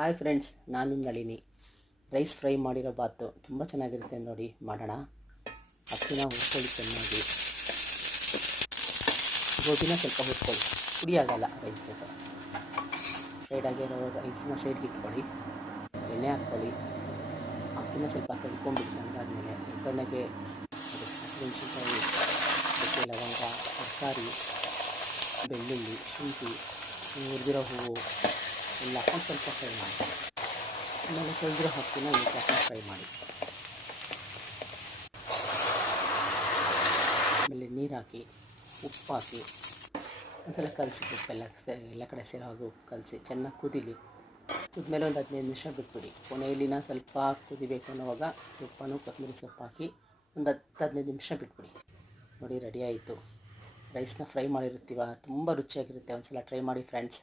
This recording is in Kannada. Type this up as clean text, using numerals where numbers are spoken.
ಹಾಯ್ ಫ್ರೆಂಡ್ಸ್, ನಾನು ನಿಮ್ಮ ನಳಿನಿ. ರೈಸ್ ಫ್ರೈ ಮಾಡಿರೋ ಬಾತು ತುಂಬ ಚೆನ್ನಾಗಿರುತ್ತೆ ನೋಡಿ. ಮಾಡೋಣ. ಅಕ್ಕಿನ ಹುರ್ಕೊಳ್ಳಿ ಚೆನ್ನಾಗಿ. ಗೋಧಿನ ಸ್ವಲ್ಪ ಹುರ್ಕೊಳ್ಳಿ, ಪುಡಿ ಆಗಲ್ಲ ರೈಸ್ ಜೊತೆ. ಫ್ರೈಡ್ ಆಗಿರೋ ರೈಸ್ನ ಸೈಡ್ಗೆ ಇಟ್ಕೊಳ್ಳಿ. ಎಣ್ಣೆ ಹಾಕ್ಕೊಳ್ಳಿ. ಅಕ್ಕಿನ ಸ್ವಲ್ಪ ತೊಳ್ಕೊಂಬಿಟ್ಟು ತಂದಾದಮೇಲೆ ಒಗ್ಗರಣೆಗೆ ಹಸಿಮೆಣಸಿನ್ಕಾಯಿ, ಚಕ್ಕೆ, ಲವಂಗ, ತರಕಾರಿ, ಬೆಳ್ಳುಳ್ಳಿ, ಶುಂಠಿ, ಹುರಿದಿರೋ ಹೂವು ಎಲ್ಲ ಹಾಕೊಂಡು ಸ್ವಲ್ಪ ಫ್ರೈ ಮಾಡಿ. ಆಮೇಲೆ ತೊಳೆದಿರೋ ಅಕ್ಕಿನ ಇದಕ್ಕೆ ಹಾಕೊಂಡು ಫ್ರೈ ಮಾಡಿ. ಆಮೇಲೆ ನೀರು ಹಾಕಿ, ಉಪ್ಪು ಹಾಕಿ ಒಂದ್ಸಲ ಕಲಸಿ, ಉಪ್ಪೆಲ್ಲ ಎಲ್ಲ ಕಡೆ ಸೇರೋ ಹಾಗೆ ಉಪ್ಪು ಕಲಸಿ ಚೆನ್ನಾಗಿ ಕುದೀಲಿ. ಕುದ್ಮೇಲೆ ಒಂದು 15 ನಿಮಿಷ ಬಿಟ್ಬಿಡಿ. ಕೊನೆಯಲ್ಲಿನ ಸ್ವಲ್ಪ ಕುದಿಬೇಕು ಅನ್ನೋವಾಗ ಉಪ್ಪನ್ನು ಕೊತ್ತಂಬರಿ ಸೊಪ್ಪು ಹಾಕಿ ಒಂದು 10-15 ನಿಮಿಷ ಬಿಟ್ಬಿಡಿ. ನೋಡಿ, ರೆಡಿ ಆಯಿತು. ರೈಸ್ನ ಫ್ರೈ ಮಾಡಿರ್ತೀವ, ತುಂಬ ರುಚಿಯಾಗಿರುತ್ತೆ. ಒಂದ್ಸಲ ಟ್ರೈ ಮಾಡಿ ಫ್ರೆಂಡ್ಸ್.